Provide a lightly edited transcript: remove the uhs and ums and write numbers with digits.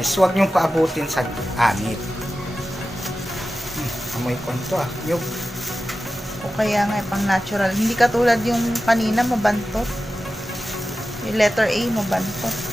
guys, huwag niyong paabutin sa anit. Amoy konto yung O kaya nga, pang natural. Hindi katulad yung kanina, mabantot. Yung letter A, mabantot.